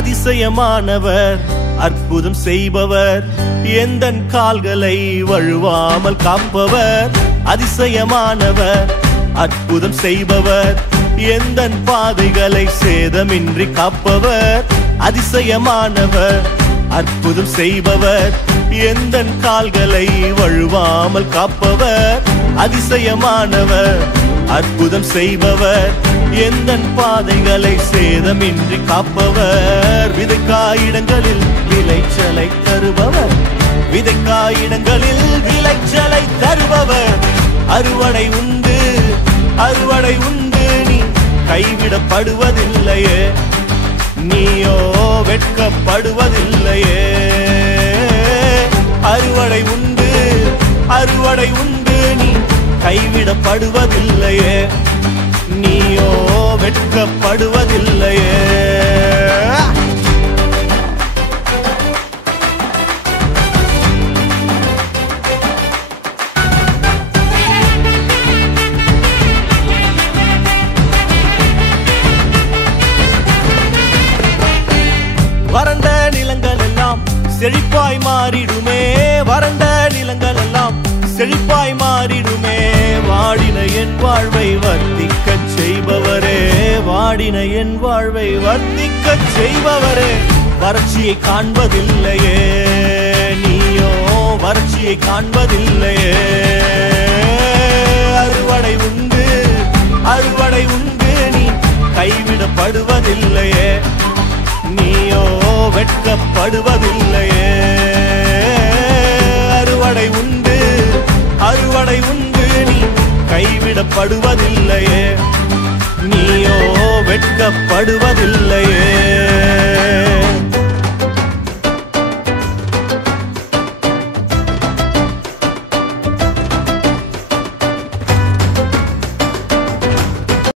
அதிசயமானவர் அற்புதம் செய்பவர் எந்தன் கால்களை வழுவாமல் காப்பவர் அதிசயமானவர் அற்புதம் செய்பவர் எந்தன் பாதைகளை சேதமின்றி காப்பவர் அதிசயமானவர் அற்புதம் செய்பவர் எந்தன் கால்களை வழுவாமல் காப்பவர் அதிசயமானவர் அற்புதம் செய்பவர் எந்தன் பாதைகளை சேதமின்றி காப்பவர் விதைக்காயிடங்களில் விளைச்சலை தருபவர் விதைக்காயிடங்களில் விளைச்சலை தருபவர் அறுவடை உண்டு அறுவடை உண்டு நீ கைவிடப்படுவதில்லையே நீயோ வெட்கப்படுவதில்லையே அறுவடை உண்டு அறுவடை உண்டு நீ கைவிடப்படுவதில்லையே நீயோ வெட்கப்படுவதில்லையே வறண்ட நிலங்கள் எல்லாம் செழிப்பாய் மாறிடுமே வறண்ட நிலங்கள் எல்லாம் செழிப்பாய் மாறிடுமே வாடின என் வாழ்வை வர்த்திக்கச் செய்பவரே வாடின என் வாழ்வை வர்த்திக்கச் செய்பவரே வறட்சியை காண்பதில்லையே நீயோ வறட்சியை காண்பதில்லையே அறுவடை உண்டு அறுவடை உண்டு நீ கைவிடப்படுவதில்லையே நீயோ வெட்கப்படுவதில்லையே அறுவடை உண்டு அறுவடை உண்டு நீ கைவிடப்படுவதில்லையே நீயோ வெட்கப்படுவதில்லையே